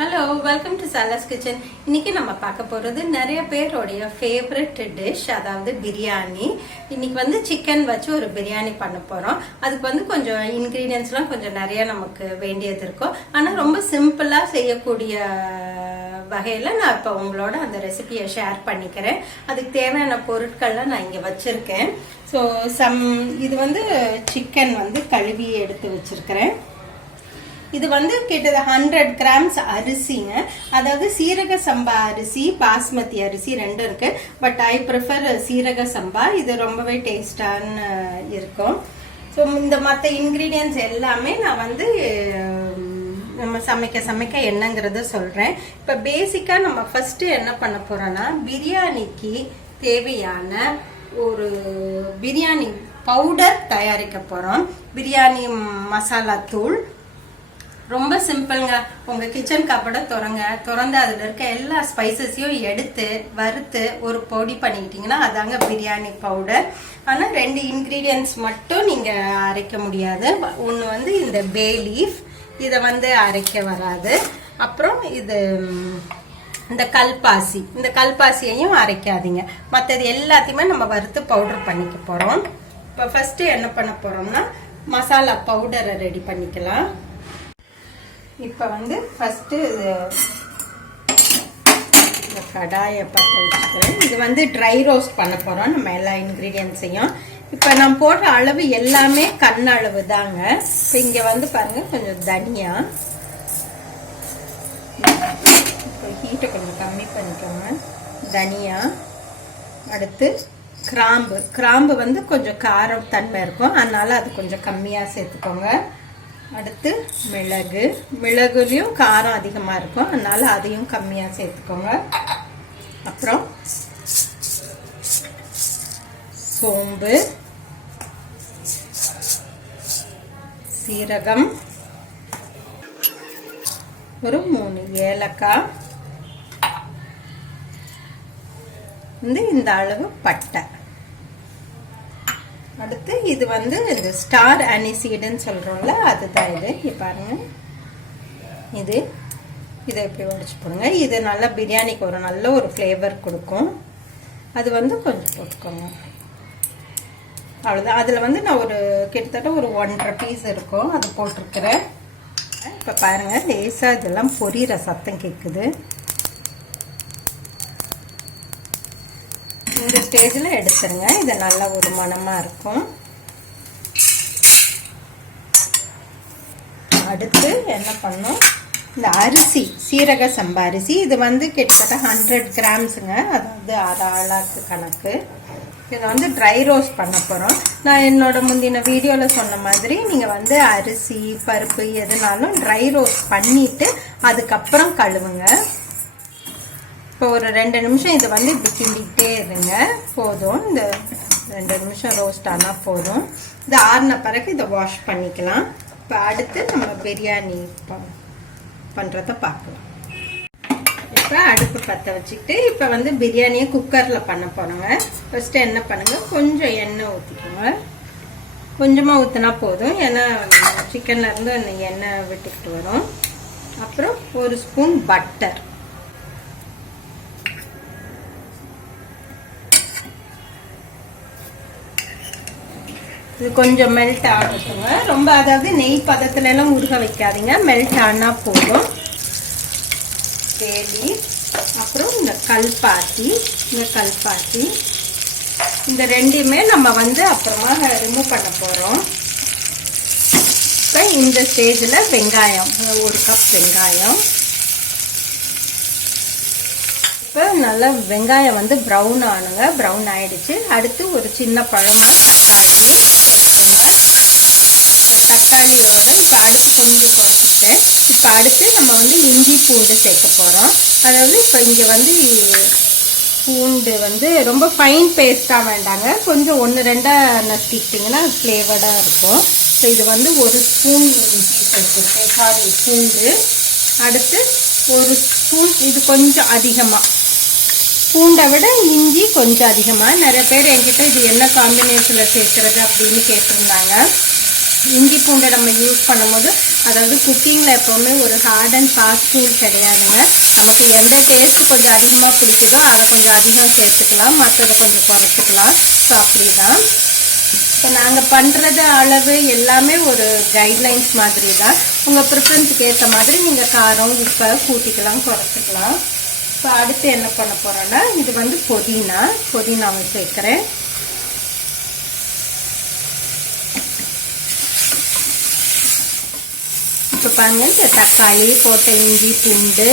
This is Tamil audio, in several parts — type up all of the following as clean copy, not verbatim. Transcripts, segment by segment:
Hello, welcome to Sala's Kitchen. இன்னைக்கு நம்ம பார்க்க போறது நிறைய பேரோட ஃபேவரட் டிஷ், அதாவது பிரியாணி. இன்னைக்கு வந்து சிக்கன் வச்சு ஒரு பிரியாணி பண்ண போறோம். அதுக்கு வந்து கொஞ்சம் இன்கிரிடியன்ஸ்லாம் கொஞ்சம் நிறைய நமக்கு வேண்டியது இருக்கும். ஆனா ரொம்ப சிம்பிளா செய்யக்கூடிய வகையில நான் இப்ப உங்களோட அந்த ரெசிபியை ஷேர் பண்ணிக்கிறேன். அதுக்கு தேவையான பொருட்கள்லாம் நான் இங்க வச்சிருக்கேன். ஸோ இது வந்து சிக்கன் வந்து கழுவி எடுத்து வச்சிருக்கிறேன். இது வந்து கிட்டத்தட்ட 100 கிராம்ஸ் அரிசிங்க. அதாவது சீரக சம்பா அரிசி, பாஸ்மதி அரிசி ரெண்டும் இருக்கு. பட் ஐ ப்ரிஃபர் சீரக சம்பா. இது ரொம்பவே டேஸ்டான இருக்கும். ஸோ இந்த மற்ற இன்க்ரீடியன்ஸ் எல்லாமே நான் வந்து நம்ம சமைக்க என்னங்கிறத சொல்றேன். இப்போ பேசிக்கா நம்ம ஃபர்ஸ்ட் என்ன பண்ண போறோம்னா, பிரியாணிக்கு தேவையான ஒரு பிரியாணி பவுடர் தயாரிக்க போறோம். பிரியாணி மசாலா தூள் ரொம்ப சிம்பிள்ங்க. உங்க கிச்சன் கப்பட திறந்து அதுல இருக்க எல்லா ஸ்பைசஸையும் எடுத்து வறுத்து ஒரு பொடி பண்ணிக்கிட்டீங்கன்னா அதாங்க பிரியாணி பவுடர். ஆனா 2 இன்கிரீடியன்ஸ் மட்டும் நீங்க அரைக்க முடியாது. ஒன்று வந்து இந்த பே லீஃப், இதை வந்து அரைக்க வராது. அப்புறம் இது இந்த கல்பாசி, இந்த கல்பாசியையும் அரைக்காதீங்க. மற்றது எல்லாத்தையுமே நம்ம வறுத்து பவுடர் பண்ணிக்க போறோம். இப்போ ஃபர்ஸ்ட் என்ன பண்ண போறோம்னா, மசாலா பவுடரை ரெடி பண்ணிக்கலாம். இப்போ வந்து ஃபஸ்ட்டு இந்த கடாயை பற்ற வச்சுக்கிறேன். இது வந்து ட்ரை ரோஸ்ட் பண்ண போகிறோம் நம்ம எல்லா இன்க்ரீடியன்ஸையும். இப்போ நான் போடுற அளவு எல்லாமே கண் அளவு தாங்க. இப்போ இங்கே வந்து பாருங்கள், கொஞ்சம் தனியா, இப்போ ஹீட்டை கொஞ்சம் கம்மி பண்ணிக்கோங்க. தனியா, அடுத்து கிராம்பு வந்து கொஞ்சம் காரம் தன்மை இருக்கும், அதனால அது கொஞ்சம் கம்மியாக சேர்த்துக்கோங்க. அடுத்து மிளகுலையும் காரம் அதிகமாக இருக்கும், அதனால அதையும் கம்மியாக சேர்த்துக்கோங்க. அப்புறம் சோம்பு, சீரகம், ஒரு 3 ஏலக்காய், இந்த அளவு பட்டை. அடுத்து இது வந்து இந்த ஸ்டார் அனிசீடுன்னு சொல்கிறோம்ல, அதுதான் இது. இங்கே பாருங்கள், இதை இப்படி உடைச்சு போடுங்க. இது நல்லா பிரியாணிக்கு ஒரு நல்ல ஒரு ஃப்ளேவர் கொடுக்கும். அது வந்து கொஞ்சம் போட்டுக்கோங்க, அவ்வளோதான். அதில் வந்து நான் ஒரு கிட்டத்தட்ட ஒரு 1.5 பீஸ் இருக்கும், அது போட்டிருக்கிறேன். இப்போ பாருங்கள், லேசாக இதெல்லாம் பொரியிற சத்தம் கேட்குது. இந்த ஸ்டேஜில் எடுத்துருங்க, இது நல்ல ஒரு மணமாக இருக்கும். அடுத்து என்ன பண்ணோம், இந்த அரிசி சீரக சம்பா அரிசி, இது வந்து கிட்டத்தட்ட 100 கிராம்ஸுங்க, அதாவது 1/2 ஆளாக்கு கணக்கு. இதை வந்து ட்ரை ரோஸ்ட் பண்ண போகிறோம். நான் என்னோட முந்தின வீடியோவில் சொன்ன மாதிரி நீங்கள் வந்து அரிசி பருப்பு எதுனாலும் ட்ரை ரோஸ்ட் பண்ணிவிட்டு அதுக்கப்புறம் கழுவுங்க. இப்போ ஒரு 2 நிமிஷம் இதை வந்து இப்படி கிண்டிக்கிட்டே இருங்க, போதும். இந்த 2 நிமிஷம் ரோஸ்ட் ஆனால் போதும். இது ஆறின பிறகு இதை வாஷ் பண்ணிக்கலாம். இப்போ அடுத்து நம்ம பிரியாணி பண்ணுறத பார்க்கலாம். இப்போ அடுப்பு பற்ற வச்சுக்கிட்டு இப்போ வந்து பிரியாணியை குக்கரில் பண்ண போகிறோங்க. ஃபஸ்ட்டு என்ன பண்ணுங்கள், கொஞ்சம் எண்ணெய் ஊற்றிக்கோங்க. கொஞ்சமாக ஊற்றினா போதும், ஏன்னா சிக்கன்லேருந்து அந்த எண்ணெய் விட்டுக்கிட்டு வரும். அப்புறம் 1 ஸ்பூன் பட்டர், இது கொஞ்சம் மெல்ட் ஆகட்டுங்க. ரொம்ப அதாவது நெய் பதத்துல எல்லாம் உருக வைக்காதீங்க, மெல்ட் ஆனால் போதும். தேலி, அப்புறம் இந்த கல்பாசி, இந்த ரெண்டுமே நம்ம வந்து அப்புறமா ரிமூவ் பண்ண போகிறோம். இப்போ இந்த ஸ்டேஜில் வெங்காயம், 1 கப் வெங்காயம். இப்போ நல்லா வெங்காயம் வந்து ப்ரௌன் ஆனுங்க, ப்ரௌன் ஆயிடுச்சு. அடுத்து ஒரு சின்ன பழமாக தக்காளியோட இப்போ அடுத்து கொஞ்சம் குறைச்சிட்டேன். இப்போ அடுத்து நம்ம வந்து இஞ்சி பூண்டு சேர்க்க போகிறோம். அதாவது இப்போ இங்கே வந்து பூண்டு வந்து ரொம்ப ஃபைன் பேஸ்ட்டாக வேண்டாங்க, கொஞ்சம் 1-2 நசுக்கிட்டிங்கன்னா ஃப்ளேவர்டாக இருக்கும். இப்போ இது வந்து 1 ஸ்பூன் இஞ்சி சேர்த்துருக்கேன், பூண்டு. அடுத்து 1 ஸ்பூன், இது கொஞ்சம் அதிகமாக, பூண்டை விட இஞ்சி கொஞ்சம் அதிகமாக. நிறைய பேர் என்கிட்ட இது என்ன காம்பினேஷனில் சேர்க்குறது அப்படின்னு கேட்டிருந்தாங்க. இஞ்சி பூண்டை நம்ம யூஸ் பண்ணும்போது, அதாவது குக்கிங்கில் எப்போவுமே ஒரு ஹார்ட் அண்ட் ஃபாஸ்ட் ரூல் கிடையாதுங்க. நமக்கு எந்த டேஸ்ட் கொஞ்சம் அதிகமாக பிடிக்குதோ அதை கொஞ்சம் அதிகம் சேர்த்துக்கலாம், மற்றதை கொஞ்சம் குறைச்சிக்கலாம். ஸோ அப்படி தான் இப்போ நாங்கள் பண்ணுறது அளவு எல்லாமே ஒரு கைட்லைன்ஸ் மாதிரி தான். உங்கள் ப்ரிஃபரன்ஸுக்கு ஏற்ற மாதிரி நீங்கள் காரம் உப்பை கூட்டிக்கலாம், குறைச்சிக்கலாம். இப்போ அடுத்து என்ன பண்ண போகிறோன்னா, இது வந்து புதினாவை சேர்க்குறேன். இப்போ பாருங்க, இந்த தக்காளி போட்ட இஞ்சி பூண்டு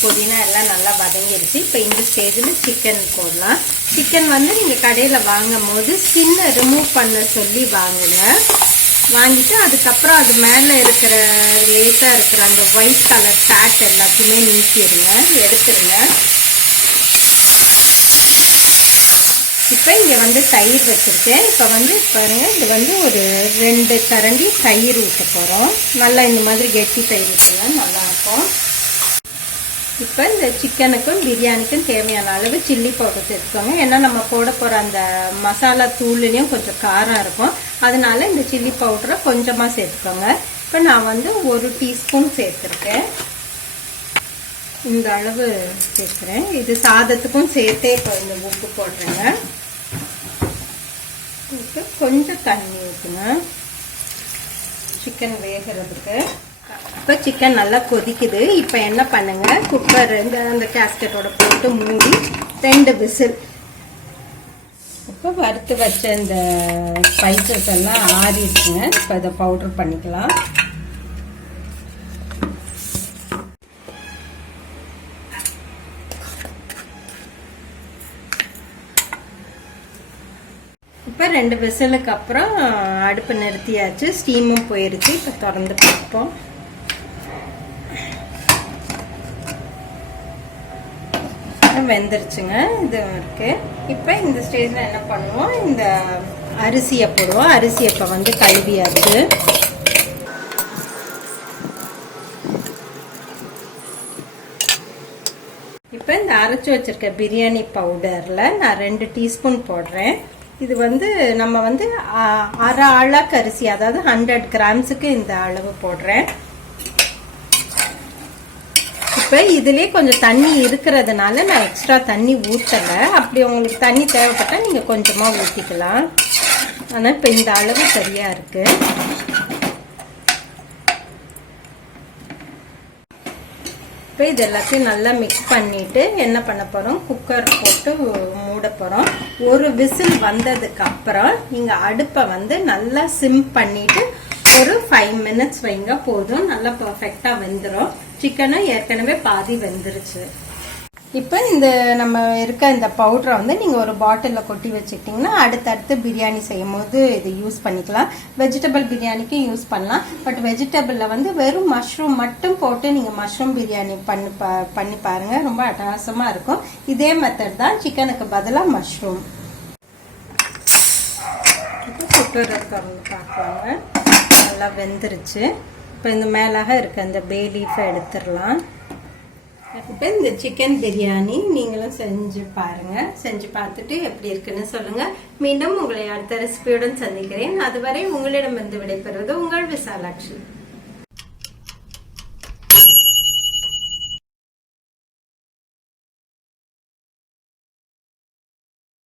புதினா எல்லாம் நல்லா வதங்கிடுச்சு. இப்போ இந்த ஸ்டேஜில் சிக்கன் போடலாம். சிக்கன் வந்து நீங்கள் கடையில் வாங்கும் போது ஸ்கின்னை ரிமூவ் பண்ண சொல்லி வாங்குங்க. வாங்கிட்டு அதுக்கப்புறம் அது மேலே இருக்கிற லேசாக இருக்கிற அந்த ஒயிட் கலர் ஃபேட் எல்லாத்தையுமே நீக்கிடுங்க, எடுத்துருங்க. இப்போ இங்கே வந்து தயிர் வச்சுருக்கேன். இப்போ வந்து பாருங்கள், இது வந்து ஒரு 2 கரண்டி தயிர் ஊற்ற போகிறோம். நல்லா இந்த மாதிரி கெட்டி தயிர் ஊற்றுங்க, நல்லாயிருக்கும். இப்போ இந்த சிக்கனுக்கும் பிரியாணிக்கும் தேவையான அளவு சில்லி பவுடர் சேர்த்துக்கோங்க. ஏன்னா நம்ம போட போகிற அந்த மசாலா தூள்லேயும் கொஞ்சம் காரம் இருக்கும், அதனால இந்த சில்லி பவுடரை கொஞ்சமாக சேர்த்துக்கோங்க. இப்போ நான் வந்து 1 டீஸ்பூன் சேர்த்துருக்கேன். இந்த அளவு சேர்க்குறேன். இது சாதத்துக்கும் சேர்த்தே இப்போ இந்த உப்பு போடுறேங்க. இப்போ கொஞ்சம் தண்ணி ஊற்றுங்க சிக்கன் வேகிறதுக்கு. இப்போ சிக்கன் நல்லா கொதிக்குது. இப்போ என்ன பண்ணுங்க, குக்கர் அந்த கேஸ்கெட்டோட போட்டு மூடி 2 விசில். இப்போ வறுத்து வச்ச இந்த ஸ்பைசஸ் எல்லாம் ஆறிடுச்சுங்க. இப்போ இதை பவுடர் பண்ணிக்கலாம். இப்போ 2 விசிலுக்கு அப்புறம் அடுப்பு நிறுத்தியாச்சு, ஸ்டீமும் போயிருச்சு. இப்போ திறந்து பார்ப்போம். வெந்துருச்சுங்க, இது இருக்கு. இப்போ இந்த ஸ்டேஜில் என்ன பண்ணுவோம், இந்த அரிசியை போடுவோம். அரிசி இப்போ வந்து கழுவியாச்சு. இப்போ இந்த அரைச்சி வச்சிருக்க பிரியாணி பவுடரில் நான் 2 டீஸ்பூன் போடுறேன். இது வந்து நம்ம வந்து அரை அளவுக்கு அரிசி, அதாவது 100 கிராம்ஸுக்கு இந்த அளவு போடுறேன். இப்போ இதுலேயே கொஞ்சம் தண்ணி இருக்கிறதுனால நான் எக்ஸ்ட்ரா தண்ணி ஊற்றலை. அப்படி உங்களுக்கு தண்ணி தேவைப்பட்டால் நீங்கள் கொஞ்சமாக ஊற்றிக்கலாம். ஆனால் இப்போ இந்த அளவு சரியாக இருக்குது. இப்போ இது எல்லாத்தையும் நல்லா மிக்ஸ் பண்ணிவிட்டு என்ன பண்ண போகிறோம், குக்கர் போட்டு மூட போகிறோம். 1 விசில் வந்ததுக்கு அப்புறம் நீங்கள் அடுப்பை வந்து நல்லா சிம் பண்ணிவிட்டு ஒரு 5 மினிட்ஸ் வைங்க, போதும். நல்லா பர்ஃபெக்டாக வெந்துடும். சிக்கனும் ஏற்கனவே பாதி வெந்துருச்சு. இப்போ இந்த நம்ம இருக்க இந்த பவுடரை வந்து நீங்கள் ஒரு பாட்டிலில் கொட்டி வச்சுக்கிட்டிங்கன்னா அடுத்தடுத்து பிரியாணி செய்யும் போது இது யூஸ் பண்ணிக்கலாம். வெஜிடபிள் பிரியாணிக்கும் யூஸ் பண்ணலாம். பட் வெஜிடபிளில் வந்து வெறும் மஷ்ரூம் மட்டும் போட்டு நீங்கள் மஷ்ரூம் பிரியாணி பண்ணி பாருங்கள், ரொம்ப அட்டகாசமாக இருக்கும். இதே மெத்தட் தான் சிக்கனுக்கு பதிலாக மஷ்ரூம். இப்போ குக்கரை திறந்து பார்க்குவாங்க, நல்லா வெந்துருச்சு. இப்போ இந்த மேலாக இருக்க அந்த பே லீஃபை எடுத்துடலாம். இப்போ இந்த சிக்கன் பிரியாணி நீங்களும் செஞ்சு பாருங்க. செஞ்சு பார்த்துட்டு எப்படி இருக்குன்னு சொல்லுங்க. மீண்டும் உங்களை அடுத்த ரெசிபியுடன் சந்திக்கிறேன். அதுவரை உங்களிடம் வந்து விடைபெறுவது உங்கள் விசாலாட்சி.